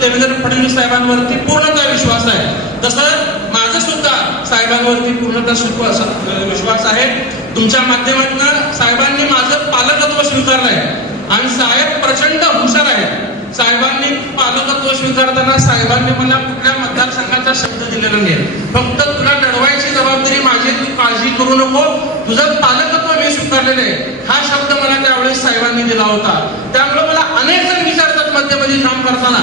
देवेंद्र फडणवीस साहेबांवरती पूर्णतः विश्वास आहे तसं माझं सुद्धा साहेबांवरती पूर्णतः विश्वास विश्वास आहे. तुमच्या माध्यमातून साहेबांनी माझं पालकत्व स्वीकारलंय. आणि साहेब प्रचंड हुशार आहेत. साहेबांनी पालकत्व स्वीकारताना साहेबांनी मला कुठल्या मतदारसंघाचा शब्द दिलेला नाही. फक्त तुला लढवायची जबाबदारी माझी तू काळजी करू नको. तुझं पालकत्व मी स्वीकारलेलं हा शब्द मला त्यावेळेस साहेबांनी दिला होता. त्यामुळे मला अनेक जण विचारतात मध्यमध्ये काम करताना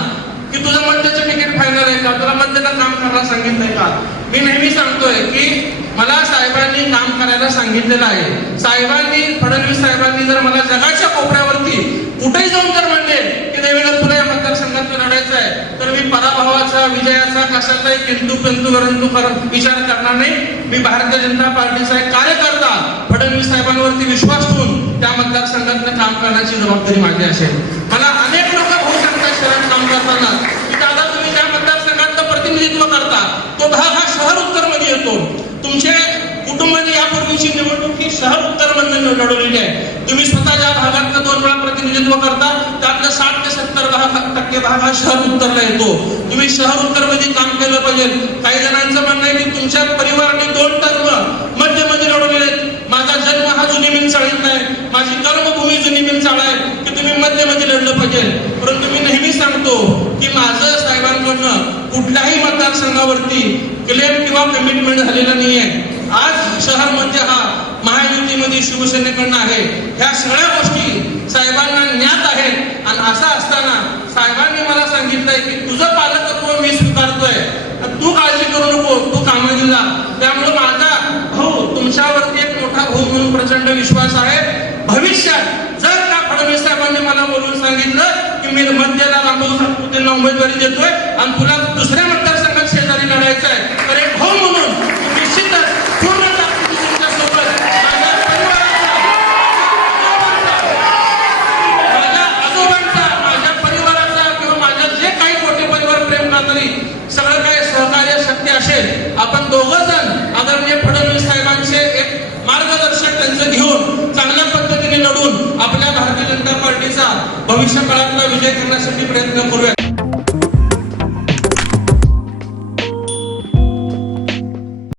की तुझं मध्यचं तिकीट फायनल आहे का? तुला मध्यला काम करायला सांगितलंय का? मी नेहमी सांगतोय की मला साहेबांनी काम करायला सांगितलेलं आहे. साहेबांनी फडणवीस साहेबांनी जर मला जगाच्या कोपऱ्यावरती कुठेही जाऊन जर म्हणले की देवेंद्र तुला या मतदारसंघात लढायचं आहे तर मी पराभवाचा विजयाचा कशाचाही किंतू पिंतू परंतु विचार करणार नाही. मी भारतीय जनता पार्टीचा एक कार्यकर्ता फडणवीस साहेबांवरती विश्वास ठेवून त्या मतदारसंघातनं काम करण्याची जबाबदारी माझी असेल. मला अनेक लोक होऊ शकतात शहरात काम करताना की दादा तुम्ही त्या मतदारसंघाचं प्रतिनिधित्व करता. तो भाग हा शहर उत्तरमध्ये येतो. तुमचे कुटुंबाने यापूर्वीची निवडणूक ही शहर उत्तर मधून लढवलेली आहे. तुम्ही स्वतः ज्या भागातनं दोन वेळा प्रतिनिधित्व करता त्यातलं साठ टक्के भाग हा शहर उत्तरला येतो. तुम्ही शहर उत्तरमध्ये काम केलं पाहिजे. काही जणांचं म्हणणं आहे की तुमच्या परिवाराने दोन टर्म मध्यमध्ये लढवलेले आहेत. माझा जन्म हा जुनी मिनचाळीत नाही. माझी कर्मभूमी जुनी मिनचाळ आहे की तुम्ही मध्यमध्ये लढलं पाहिजे. परंतु मी नेहमी सांगतो की माझं साहेबांकडनं कुठल्याही मतदारसंघावरती क्लेम किंवा कमिटमेंट झालेला नाहीये. आज शहर मध्य हा महायुतीमध्ये शिवसेनेकडनं आहे. ह्या सगळ्या गोष्टी साहेबांना ज्ञात आहेत. आणि असं असताना साहेबांनी मला सांगितलंय की तुझं पालकत्व मी स्वीकारतोय. तू काळजी करू नको तू कामाला दिला त्यामुळे माझा भाऊ तुमच्यावरती एक मोठा भाऊ म्हणून प्रचंड विश्वास आहे. भविष्यात जर का फडणवीस साहेबांनी मला बोलून सांगितलं की मी मध्यला रामभाऊ सातपुतेला उमेदवारी देतोय आणि तुला दुसऱ्या मतदारसंघात शेजारी लढायचं आहे दोघं जण आदरणीय फडणवीस साहेबांचे एक मार्गदर्शक त्यांचं घेऊन चांगल्या पद्धतीने लढून आपल्या भारतीय जनता पार्टीचा भविष्य काळातला विजय करण्यासाठी प्रयत्न करूया